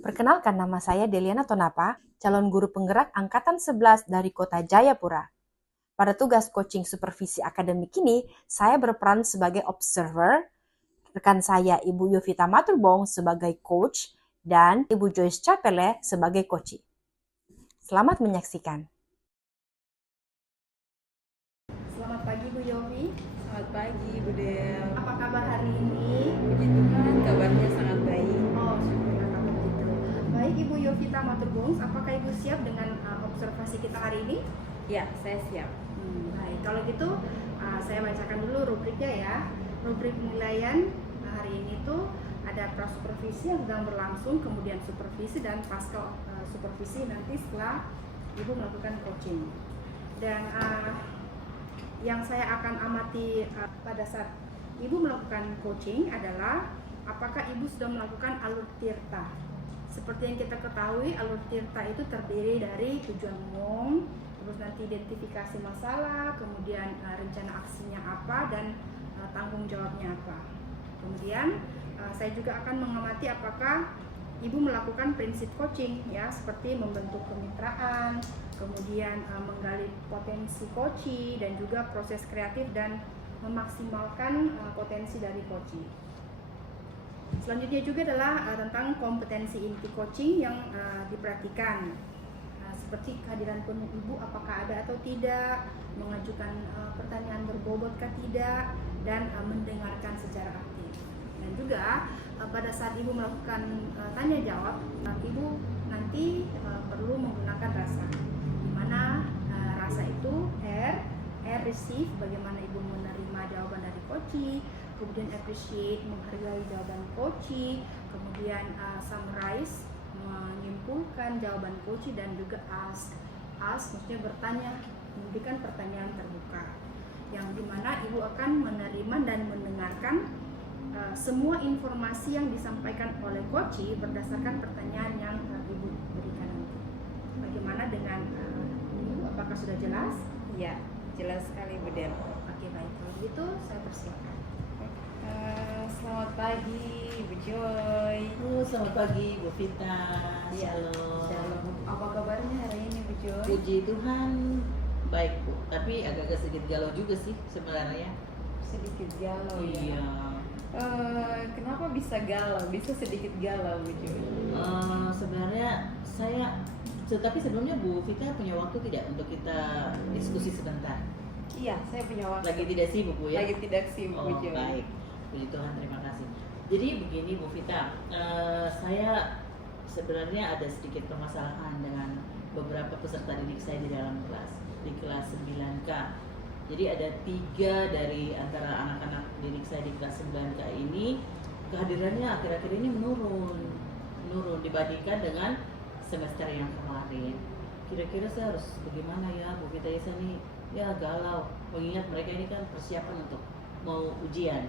Perkenalkan, nama saya Deliana Tonapa, calon guru penggerak Angkatan 11 dari Kota Jayapura. Pada tugas coaching supervisi akademik ini, saya berperan sebagai observer, rekan saya Ibu Yovita Maturbong sebagai coach, dan Ibu Joyce Capele sebagai coachee. Selamat menyaksikan. Selamat pagi Bu Yofi. Selamat pagi Bu Del. Apa kabar hari ini? Puji Tuhan, kabarnya sangat baik. Oh, syukurlah kalau begitu. Baik Ibu Yovita Maturbong, apakah Ibu siap dengan observasi kita hari ini? Ya, saya siap. Baik, kalau gitu saya bacakan dulu rubriknya ya. Rubrik penilaian hari ini tuh ada pra-supervisi yang sedang berlangsung, kemudian supervisi dan pasca supervisi nanti setelah Ibu melakukan coaching. Dan yang saya akan amati pada saat Ibu melakukan coaching adalah apakah Ibu sudah melakukan alur tirta. Seperti yang kita ketahui, alur tirta itu terdiri dari tujuan umum, terus nanti identifikasi masalah, kemudian rencana aksinya apa, dan tanggung jawabnya apa. Kemudian saya juga akan mengamati apakah Ibu melakukan prinsip coaching ya, seperti membentuk kemitraan, kemudian menggali potensi coachee, dan juga proses kreatif dan memaksimalkan potensi dari coachee. Selanjutnya juga adalah tentang kompetensi inti coaching yang diperhatikan, seperti kehadiran penuh Ibu apakah ada atau tidak, mengajukan pertanyaan berbobotkah tidak, dan mendengarkan secara aktif. Dan juga pada saat Ibu melakukan tanya jawab, Ibu nanti perlu menggunakan rasa, di mana rasa itu R receive, bagaimana Ibu menerima jawaban dari coachee, kemudian appreciate, menghargai jawaban coachee, kemudian summarize, menyimpulkan jawaban coachee, dan juga ask maksudnya bertanya, memberikan pertanyaan terbuka, yang dimana Ibu akan menerima dan mendengarkan semua informasi yang disampaikan oleh coachee berdasarkan pertanyaan yang Ibu berikan nanti. Bagaimana dengan Ibu? Apakah sudah jelas? Ya, jelas sekali Bu Del. Oke, baik, kalau begitu saya persilakan. Selamat pagi Bu Joy. Selamat pagi Bu Vita. Shalom. Shalom. Apa kabarnya hari ini Bu Joy? Puji Tuhan baik Bu, tapi agak sedikit galau juga sih sebenarnya. Sedikit galau Iya. ya. Kenapa bisa galau? Bisa sedikit galau Bu Joy? Sebenarnya tapi sebelumnya Bu Vita punya waktu tidak untuk kita diskusi sebentar? Iya, saya punya waktu. Lagi tidak sibuk Bu ya? Lagi tidak sibuk Bu Joy. Baik. Puji Tuhan, terima kasih. Jadi begini Bu Vita, saya sebenarnya ada sedikit permasalahan dengan beberapa peserta didik saya di dalam kelas, di kelas 9K. Jadi ada 3 dari antara anak-anak didik saya di kelas 9K ini, kehadirannya akhir-akhir ini menurun dibandingkan dengan semester yang kemarin. Kira-kira saya harus bagaimana ya Bu Vita Yesani? Ya galau, mengingat mereka ini kan persiapan untuk mau ujian.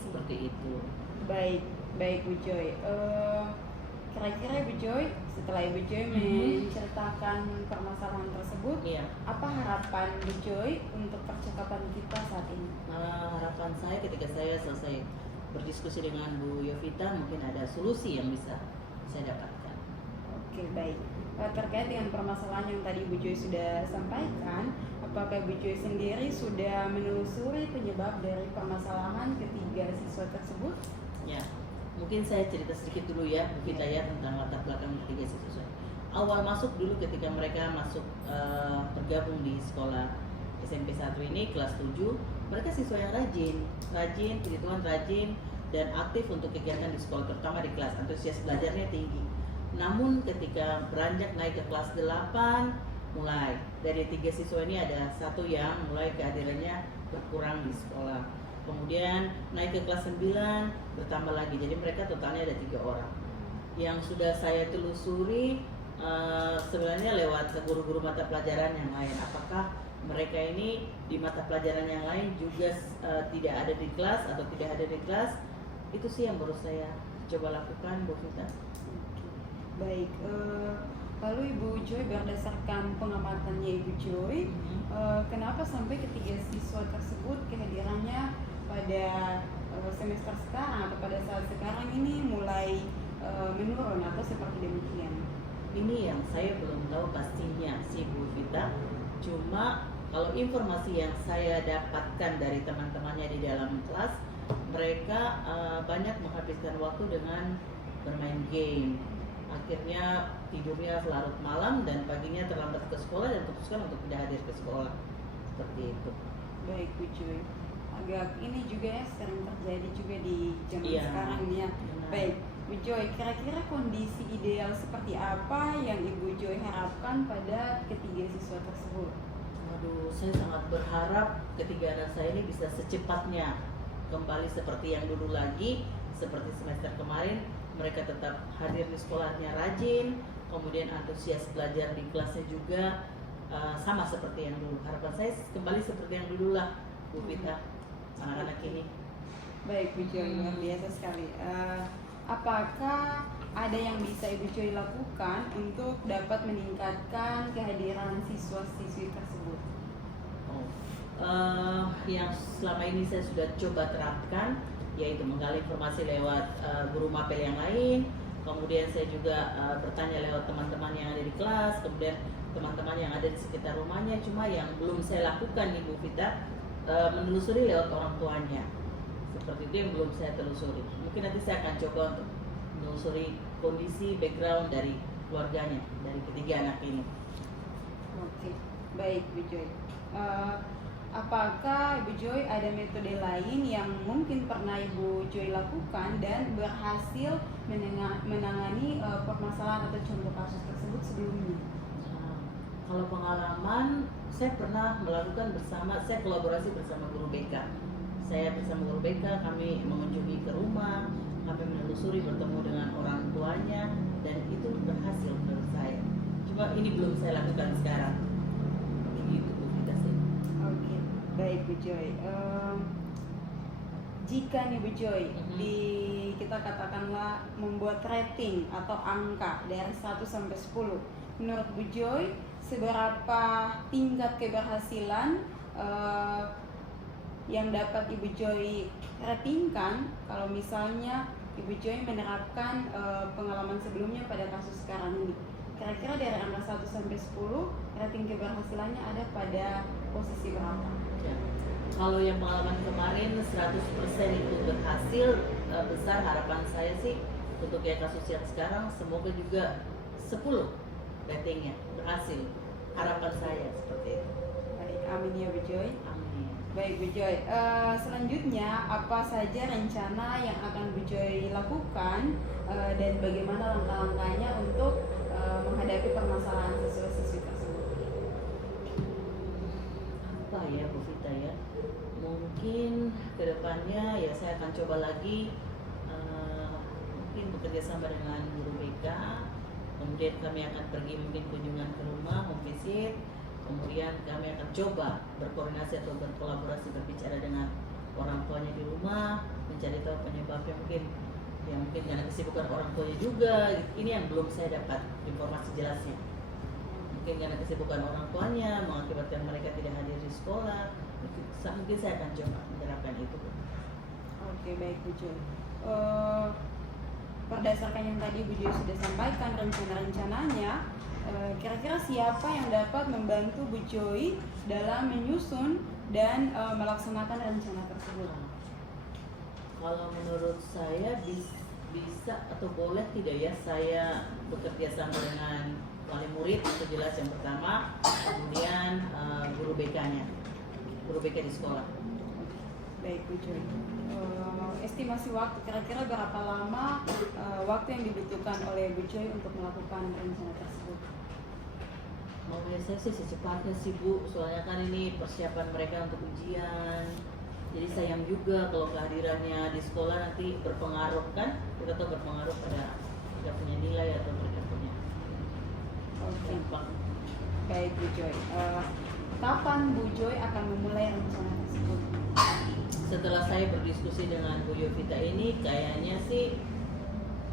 Seperti itu. Baik Bu Joy. Kira-kira Bu Joy, setelah Ibu Joy menceritakan permasalahan tersebut, Iya. apa harapan Bu Joy untuk percakapan kita saat ini? Harapan saya ketika saya selesai berdiskusi dengan Bu Yovita, mungkin ada solusi yang bisa saya dapatkan. Oke, baik. Terkait dengan permasalahan yang tadi Bu Joy sudah sampaikan, apakah Bu Joy sendiri sudah menelusuri penyebab dari permasalahan ketiga siswa tersebut? Ya, mungkin saya cerita sedikit dulu ya Bu Vita ya tentang latar belakang ketiga siswa. Awal masuk dulu ketika mereka masuk bergabung di sekolah SMP 1 ini kelas 7, mereka siswa yang rajin, puji Tuhan rajin dan aktif untuk kegiatan di sekolah, terutama di kelas, antusias belajarnya tinggi. Namun ketika beranjak naik ke kelas 8, mulai dari 3 siswa ini ada 1 yang mulai kehadirannya berkurang di sekolah. Kemudian naik ke kelas 9 bertambah lagi, jadi mereka totalnya ada 3 orang. Yang sudah saya telusuri sebenarnya lewat guru-guru mata pelajaran yang lain, apakah mereka ini di mata pelajaran yang lain juga tidak ada di kelas atau tidak ada di kelas. Itu sih yang baru saya coba lakukan Bu Vita. Baik, lalu Ibu Joy berdasarkan pengamatannya Ibu Joy, kenapa sampai ketiga siswa tersebut kehadirannya pada semester sekarang atau pada saat sekarang ini mulai menurun atau seperti demikian? Ini yang saya belum tahu pastinya sih Bu Vita. Cuma kalau informasi yang saya dapatkan dari teman-temannya di dalam kelas, mereka banyak menghabiskan waktu dengan bermain game. Akhirnya tidurnya larut malam dan paginya terlambat ke sekolah dan putuskan untuk tidak hadir ke sekolah. Seperti itu. Baik Bu Joy, agak ini juga ya sering terjadi juga di zaman Iya. sekarang ya. Benar. Baik Bu Joy, kira-kira kondisi ideal seperti apa yang Ibu Joy harapkan pada ketiga siswa tersebut? Aduh, saya sangat berharap ketiga anak saya ini bisa secepatnya kembali seperti yang dulu lagi, seperti semester kemarin. Mereka tetap hadir di sekolahnya rajin, kemudian antusias belajar di kelasnya juga sama seperti yang dulu. Harapan saya kembali seperti yang dulu lah, Bu Vita, anak-anak ini. Baik Bu Joy, luar biasa sekali. Apakah ada yang bisa Ibu Joy lakukan untuk dapat meningkatkan kehadiran siswa-siswi tersebut? Yang selama ini saya sudah coba terapkan, yaitu menggali informasi lewat guru mapel yang lain. Kemudian saya juga bertanya lewat teman-teman yang ada di kelas, kemudian teman-teman yang ada di sekitar rumahnya. Cuma yang belum saya lakukan nih Bu Vita, menelusuri lewat orang tuanya. Seperti itu yang belum saya telusuri. Mungkin nanti saya akan coba untuk menelusuri kondisi background dari keluarganya, dari ketiga anak ini. Oke, baik Bu Joy. Apakah Ibu Joy ada metode lain yang mungkin pernah Ibu Joy lakukan dan berhasil menangani permasalahan atau contoh kasus tersebut sebelumnya? Nah, kalau pengalaman, saya pernah melakukan saya kolaborasi bersama guru BK. Saya bersama guru BK, kami mengunjungi ke rumah, kami menelusuri, bertemu dengan orang tuanya, dan itu berhasil menurut saya. Cuma ini belum saya lakukan sekarang. Begitu Bu Vita sih. Oke, baik Bu Joy. Jika nih Bu Joy, kita katakanlah membuat rating atau angka dari 1 sampai 10, menurut Bu Joy seberapa tingkat keberhasilan yang dapat Ibu Joy ratingkan kalau misalnya Ibu Joy menerapkan pengalaman sebelumnya pada kasus sekarang ini? Kira-kira dari angka 1 sampai 10, rating keberhasilannya ada pada posisi berapa? Ya. Kalau yang pengalaman kemarin 100% itu berhasil, besar harapan saya sih untuk yang kasus yang sekarang semoga juga 10 ratingnya berhasil. Harapan saya seperti itu. Baik, amin ya Bu Joy. Amin. Baik Bu Joy, selanjutnya apa saja rencana yang akan Bu Joy lakukan dan bagaimana langkah-langkahnya untuk menghadapi permasalahan siswa-siswi tersebut? Apa ya Bu Vita ya? Mungkin kedepannya ya saya akan coba lagi mungkin bekerja sama dengan guru BK. Kemudian kami akan pergi mungkin kunjungan ke rumah, home visit. Kemudian kami akan coba berkoordinasi atau berkolaborasi berbicara dengan orang tuanya di rumah, mencari tahu penyebabnya mungkin karena kesibukan orang tuanya juga. Ini yang belum saya dapat informasi jelasnya. Mungkin karena kesibukan orang tuanya mengakibatkan mereka tidak hadir di sekolah. Mungkin saya akan coba menerapkan itu. Oke, baik Bu Joy. Berdasarkan yang tadi Bu Joy sudah sampaikan rencana-rencananya, kira-kira siapa yang dapat membantu Bu Joy dalam menyusun dan melaksanakan rencana tersebut? Kalau menurut saya bisa atau boleh tidak ya saya bekerja sama dengan wali murid, itu jelas yang pertama. Kemudian guru BK-nya, guru BK di sekolah. Baik Bu Joy. Estimasi waktu kira-kira berapa lama waktu yang dibutuhkan oleh Bu Joy untuk melakukan rencana tersebut? Mau saya sih secepatnya sih Bu, soalnya kan ini persiapan mereka untuk ujian. Jadi sayang juga kalau kehadirannya di sekolah nanti berpengaruh kan, kita tahu berpengaruh pada mereka punya nilai atau mereka punya Oke. dampak. Baik Bu Joy. Kapan Bu Joy akan memulai rencana tersebut? Setelah saya berdiskusi dengan Bu Yovita ini, kayaknya sih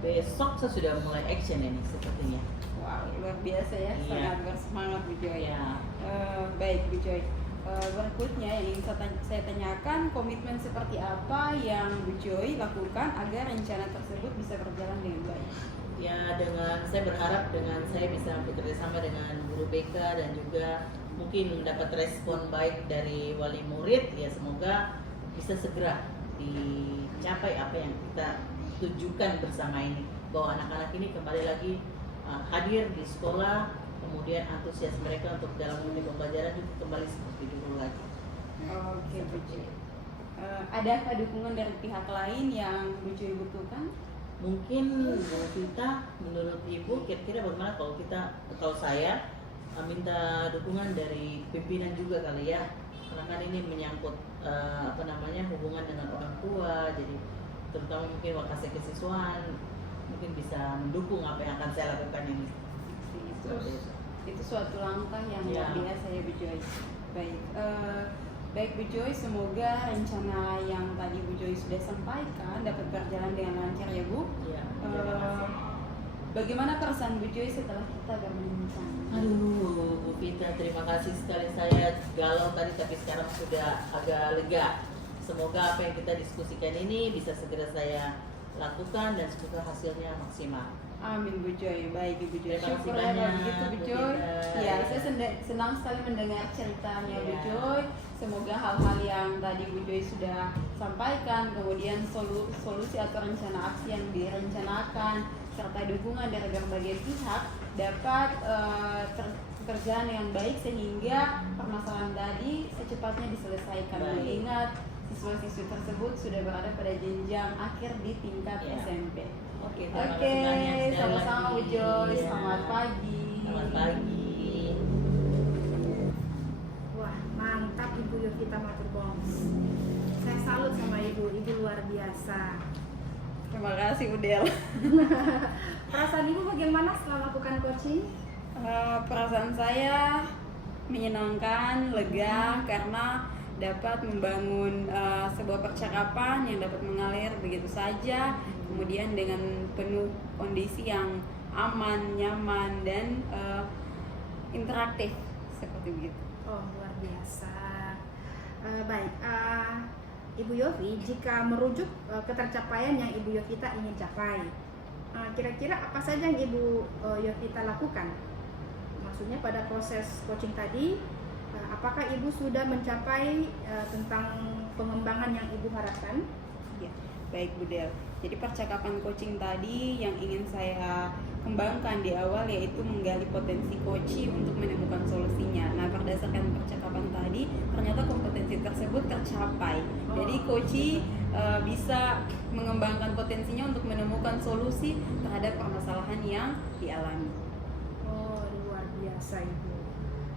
besok saya sudah mulai action ini sepertinya. Wow, luar biasa ya, Iya. sangat bersemangat Bu Joy. Ya, Baik Bu Joy. berikutnya yang ingin saya tanyakan, komitmen seperti apa yang Bu Joy lakukan agar rencana tersebut bisa berjalan dengan baik? Ya, dengan saya berharap dengan saya bisa bekerja sama dengan guru BK dan juga mungkin mendapat respon baik dari wali murid, ya semoga bisa segera dicapai apa yang kita tujukan bersama ini, bahwa anak-anak ini kembali lagi hadir di sekolah, kemudian antusias mereka untuk dalam dunia pembelajaran juga kembali seperti dulu lagi. Oke, Bu Joy. Adakah dukungan dari pihak lain yang Bu Joy butuhkan? Mungkin kita, menurut Ibu, kira-kira bagaimana kalau saya minta dukungan dari pimpinan juga kali ya, karena kan ini menyangkut hubungan dengan orang tua, jadi terutama mungkin wakase kesiswaan mungkin bisa mendukung apa yang akan saya lakukan ini. Itu suatu langkah yang luar biasa ya Bu Joy. Baik Bu Joy, semoga rencana yang tadi Bu Joy sudah sampaikan dapat berjalan dengan lancar ya Bu. Ya, bagaimana perasaan Bu Joy setelah kita berbincang? Aduh, Bu Vita, terima kasih sekali. Saya galau tadi tapi sekarang sudah agak lega. Semoga apa yang kita diskusikan ini bisa segera saya lakukan dan semoga hasilnya maksimal. Amin Bu Joy. Baik Ibu Joy. Terima kasih Syukur banyak, begitu Bu Bu Joy. Vita. Ya, saya senang sekali mendengar ceritanya Bu Ya. Joy. Semoga hal-hal yang tadi Bu Joy sudah sampaikan, kemudian solusi atau rencana aksi yang direncanakan, serta dukungan dari berbagai pihak dapat berjalan dengan baik sehingga permasalahan tadi secepatnya diselesaikan. Baik. Mengingat siswa-siswi tersebut sudah berada pada jenjang akhir di tingkat Ya. SMP. Oke, terima Oke, kasih banyak sekali sama-sama Bu lagi. Joy. Ya. Selamat pagi. Selamat pagi. Wah, mantap Ibu Yovita Maturbongs. Saya salut sama Ibu luar biasa. Terima kasih Udel. Perasaan Ibu bagaimana setelah melakukan coaching? Perasaan saya menyenangkan, lega karena dapat membangun sebuah percakapan yang dapat mengalir begitu saja, kemudian dengan penuh kondisi yang aman, nyaman dan interaktif seperti begitu. Oh, luar biasa. Baik, Ibu Yofi, jika merujuk ke tercapaian yang Ibu Yovita ingin capai, kira-kira apa saja yang Ibu Yovita lakukan? Maksudnya pada proses coaching tadi, apakah Ibu sudah mencapai tentang pengembangan yang Ibu harapkan? Ya, baik Bu Del. Jadi percakapan coaching tadi yang ingin saya kembangkan di awal yaitu menggali potensi coach untuk menemukan solusinya. Nah, berdasarkan percakapan tadi, ternyata kompetensi tersebut tercapai. Jadi coach bisa mengembangkan potensinya untuk menemukan solusi terhadap permasalahan yang dialami. Oh, luar biasa Ibu.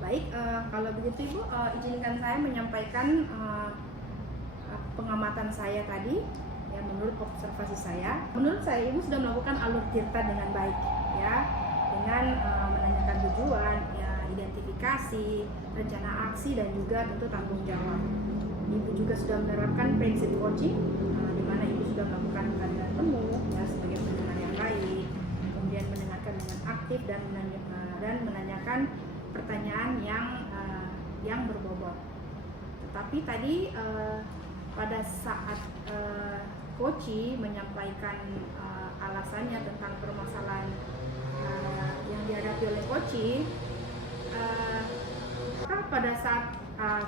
Baik, kalau begitu Ibu, izinkan saya menyampaikan pengamatan saya tadi. Ya, menurut observasi saya, menurut saya Ibu sudah melakukan alur tirta dengan baik, ya, dengan menanyakan tujuan, ya, identifikasi, rencana aksi dan juga tentu tanggung jawab. Ibu juga sudah menerapkan prinsip coaching, di mana Ibu sudah melakukan kajian penuh, ya, sebagai pendengar yang baik, kemudian mendengarkan dengan aktif dan menanyakan pertanyaan yang berbobot. Tetapi tadi pada saat coach menyampaikan alasannya tentang permasalahan yang dihadapi oleh coach, apakah pada saat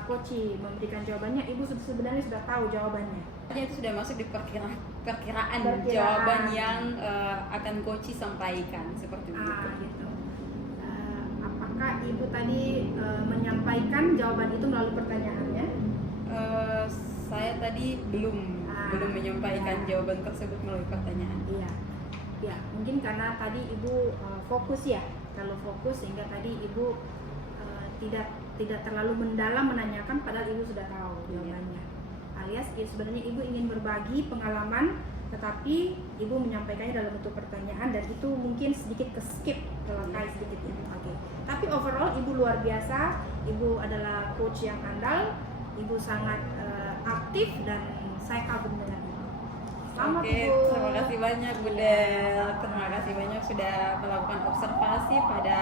coach memberikan jawabannya, Ibu sebenarnya sudah tahu jawabannya? Itu sudah masuk di perkiraan Perkiraan. jawaban yang akan coach sampaikan seperti itu. Gitu. Apakah Ibu tadi menyampaikan jawaban itu melalui pertanyaannya? Saya tadi belum menyampaikan jawaban tersebut melalui pertanyaan. Iya, ya mungkin karena tadi Ibu fokus ya, terlalu fokus sehingga tadi Ibu tidak terlalu mendalam menanyakan padahal Ibu sudah tahu jawabannya. Alias sebenarnya Ibu ingin berbagi pengalaman, tetapi Ibu menyampaikannya dalam bentuk pertanyaan dan itu mungkin sedikit ke-skip terkait sedikit ini. Oke. Tapi overall Ibu luar biasa, Ibu adalah coach yang andal, Ibu sangat aktif dan saya kagum dengan Ibu. Selamat Oke, Ibu. terima kasih banyak Bu Del. Terima kasih banyak sudah melakukan observasi pada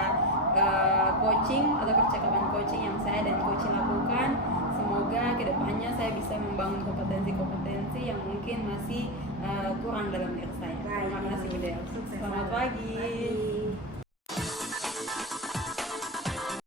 coaching atau percakapan coaching yang saya dan coaching lakukan. Semoga kedepannya saya bisa membangun kompetensi-kompetensi yang mungkin masih kurang dalam diri saya. Terima kasih Bu Del. Sukses Selamat selalu. pagi.